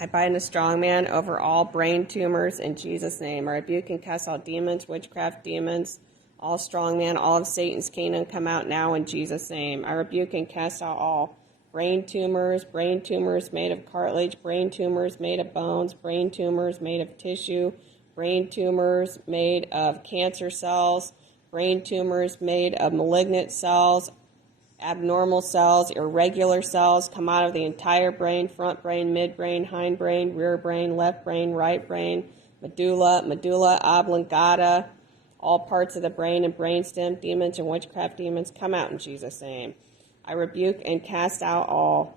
I bind a strong man over all brain tumors in Jesus' name. I rebuke and cast all demons, witchcraft demons, all strong man, all of Satan's kingdom, come out now in Jesus' name. I rebuke and cast out all brain tumors made of cartilage, brain tumors made of bones, brain tumors made of tissue, brain tumors made of cancer cells, brain tumors made of malignant cells, abnormal cells, irregular cells, come out of the entire brain, front brain, midbrain, hindbrain, rear brain, left brain, right brain, medulla oblongata, all parts of the brain and brainstem, demons and witchcraft demons, come out in Jesus' name. I rebuke and cast out all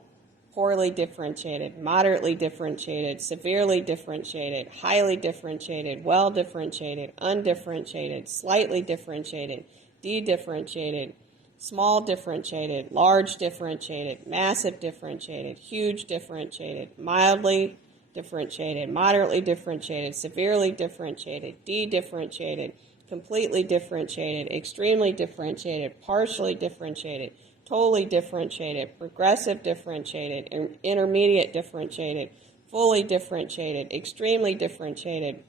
poorly differentiated, moderately differentiated, severely differentiated, highly differentiated, well differentiated, undifferentiated, slightly differentiated, de-differentiated, small differentiated, large differentiated, massive differentiated, huge differentiated, mildly differentiated, moderately differentiated, severely differentiated, de-differentiated, completely differentiated, extremely differentiated, partially differentiated, totally differentiated, progressive differentiated, intermediate differentiated, fully differentiated, extremely differentiated,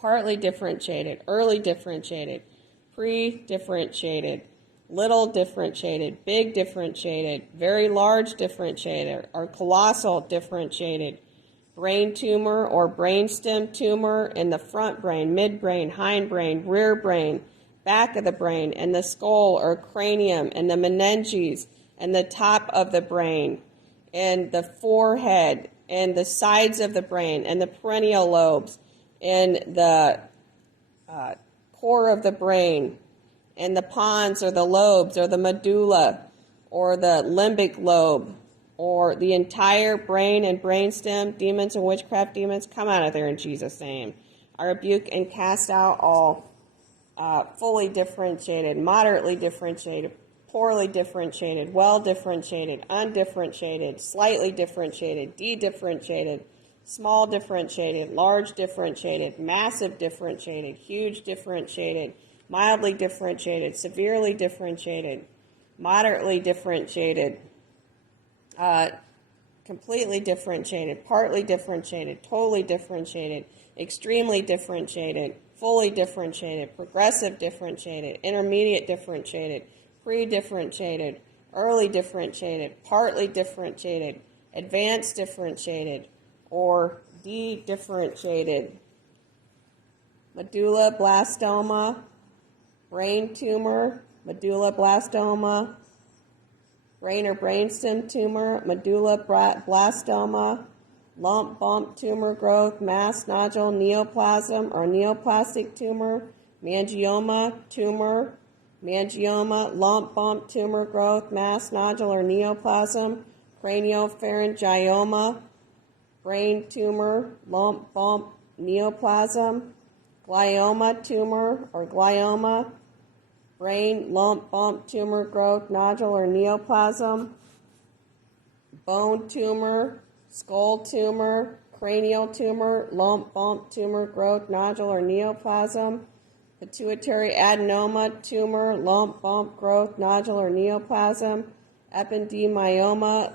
partly differentiated, early differentiated, pre-differentiated, little differentiated, big differentiated, very large differentiated, or colossal differentiated, brain tumor or brainstem tumor in the front brain, midbrain, hindbrain, rear brain, back of the brain, and the skull or cranium, and the meninges, and the top of the brain, and the forehead, and the sides of the brain, and the perennial lobes, and the core of the brain, and the pons or the lobes or the medulla or the limbic lobe or the entire brain and brainstem, demons and witchcraft demons, come out of there in Jesus' name. I rebuke and cast out all fully differentiated, moderately differentiated, poorly differentiated, well differentiated, undifferentiated, slightly differentiated, de-differentiated, small differentiated, large differentiated, massive differentiated, huge differentiated, mildly differentiated, severely differentiated, moderately differentiated, completely differentiated, partly differentiated, totally differentiated, extremely differentiated, fully differentiated, progressive differentiated, intermediate differentiated, pre-differentiated, early differentiated, partly differentiated, advanced differentiated, or de-differentiated. Medulloblastoma, brain tumor, medulloblastoma, brain or brainstem tumor, medulloblastoma, lump, bump, tumor growth, mass, nodule, neoplasm or neoplastic tumor, mangioma, tumor, mangioma, lump, bump, tumor growth, mass, nodule or neoplasm, craniopharyngioma, brain tumor, lump, bump, neoplasm, glioma tumor or glioma, brain, lump, bump, tumor growth, nodule or neoplasm, bone tumor, skull tumor, cranial tumor, lump, bump, tumor growth, nodule or neoplasm, pituitary adenoma tumor, lump, bump, growth, nodule or neoplasm, ependymoma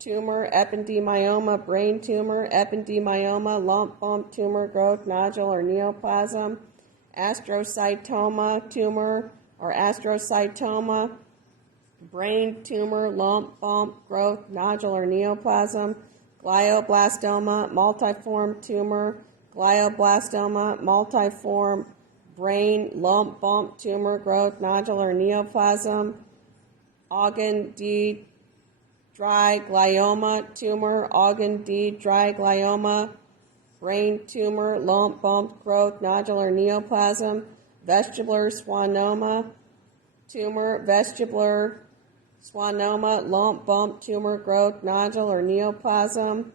tumor, ependymoma, brain tumor, ependymoma, lump, bump, tumor growth, nodule or neoplasm, astrocytoma tumor or astrocytoma, brain tumor, lump, bump, growth, nodule or neoplasm, glioblastoma, multiform tumor, glioblastoma, multiform, brain, lump, bump, tumor growth, nodule or neoplasm, organ D, dry glioma tumor, organ D, dry glioma, brain tumor, lump, bump, growth, nodule or neoplasm, vestibular schwannoma tumor, vestibular schwannoma, lump, bump, tumor growth, nodule or neoplasm,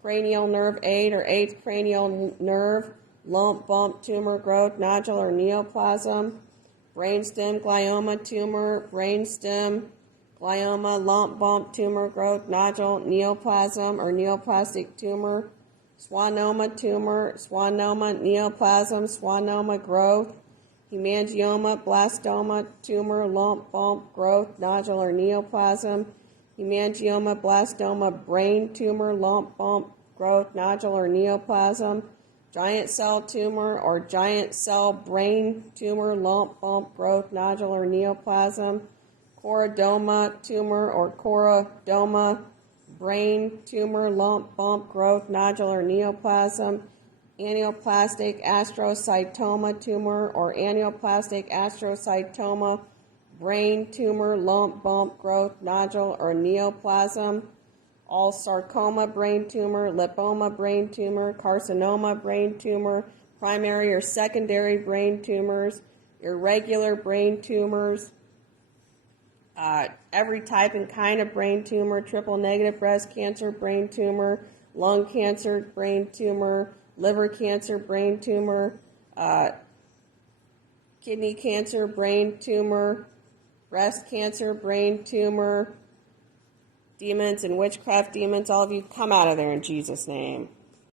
cranial nerve 8 or 8th cranial nerve, lump, bump, tumor growth, nodule or neoplasm, brainstem glioma tumor, brainstem glioma, lump, bump, tumor growth, nodule, neoplasm or neoplastic tumor, schwannoma tumor, schwannoma, neoplasm, schwannoma growth, hemangioma, blastoma, tumor, lump, bump, growth, nodule or neoplasm, hemangioma, blastoma, brain tumor, lump, bump, growth, nodule, or neoplasm, giant cell tumor or giant cell brain tumor, lump, bump, growth, nodule, or neoplasm, choroidoma tumor or choroidoma, brain tumor, lump, bump, growth, nodule, or neoplasm, annuloplastic astrocytoma tumor or annuloplastic astrocytoma, brain tumor, lump, bump, growth, nodule, or neoplasm, all sarcoma brain tumor, lipoma brain tumor, carcinoma brain tumor, primary or secondary brain tumors, irregular brain tumors, every type and kind of brain tumor, triple negative breast cancer brain tumor, lung cancer brain tumor, liver cancer brain tumor, kidney cancer brain tumor, breast cancer brain tumor, demons and witchcraft demons, all of you come out of there in Jesus' name.